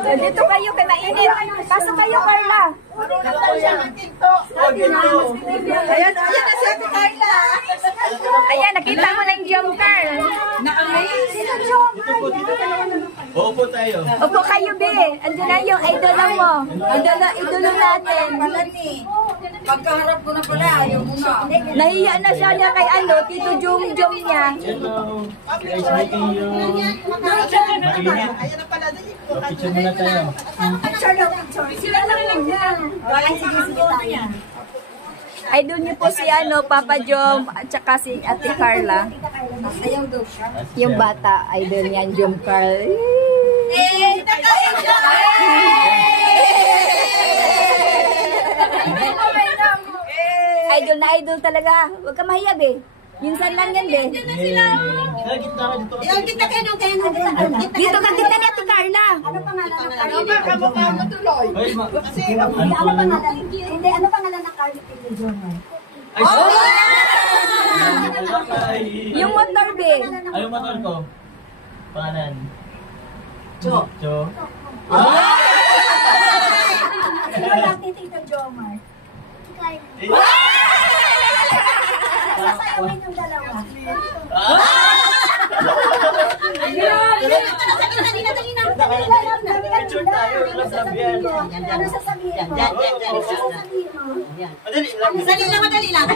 Dito kayo kay mainit. Pasok kayo, Carla. Ayan na si Ate Carla. Ayan, nakita mo na yung jump car. Sino jump? Opo tayo. Opo kayo, be. Andun na yung idol mo. Idol natin. Pagkaharap ko na pala, ayaw mo na. Nahiya na siya niya kay Tito Jum niya. Hello. Guys, meeting yung... Mainit. Ayan na pala. Picture muna tayo. Picture. Sila lang muna. Ay, sige tayo. Idol niyo po si Papa Jom at saka si Ate Carla. Ayaw daw siya. Yung bata, idol niyan, Jom Carl. Idol na idol talaga. Huwag ka mahiya, be. Minsan lang yan, be. Yung kita kayo nung kayo Dito ka kita ni Ate Carla. Ano pangalan ng Carla? Kamukha mo tuloy. Hindi, ano pangalan ng Carla Pili Junior? Yung motor, be. Ayaw motor ko. Panan. Jo. Sino lang Tito Jomar? Sasayawin yung dalawa. Picture tayo. Ano sabihan? Ano sasabihin mo? Ano sasabihin mo? Madali lang.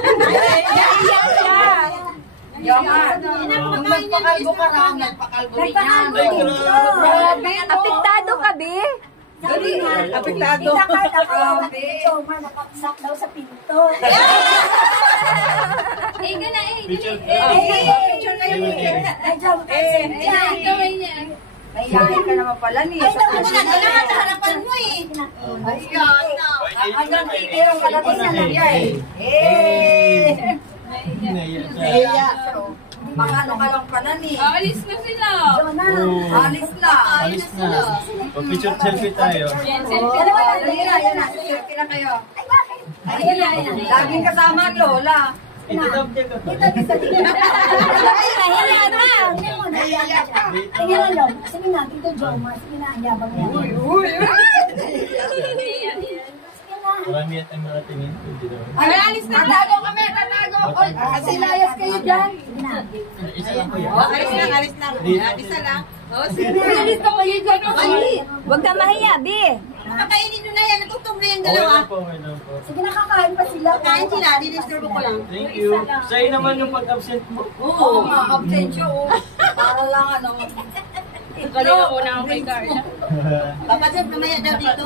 Nung nagpakalbo ka raw, nagpakalbo rin yan. Grabe, apektado ka, be. Apektado. Jomar nakapsak daw sa pinto. Picture. Picture kayo. Ay, Jomar, Mayayain ka naman pala ni. Kailangan sa harapan mo eh. Ayan na. Hanggang titirang ka natin na nagya eh. Naiya. Mga ano ka lang pala ni. Alis na sila. Alis na. Alis na. Picture selfie tayo. Ayan na. Selfie na kayo. Ay, bakit? Ayan na. Laging kasama ang lola. Ito daw niya ka. Ay, nahiya na. Tingnan mo, nahiya na siya. Tingnan mo, Lom. Sige na, Tito Jomar. Sige na, yabang yan. Sige na. Marami at ang mga tingin. Ay, alis na. Tatago kami. Tatago. Kasi layas kayo dyan. Sige na. Isa lang po yan. Alis na. Alis na lang. Alis na kayo dyan. Huwag ka mahiya, be. Kakainin nyo na yan. Natutong na yung Okay dalawa. lang po, okay lang po. Sige na, kakain pa sila. Kain sila. Dinisturbo ko lang. Thank you. Sa'yo naman yung pag-absent mo. Oo, absent yun. Para lang ano. Kanina ko na ako kay Carla. Kapatid, mamaya daw dito.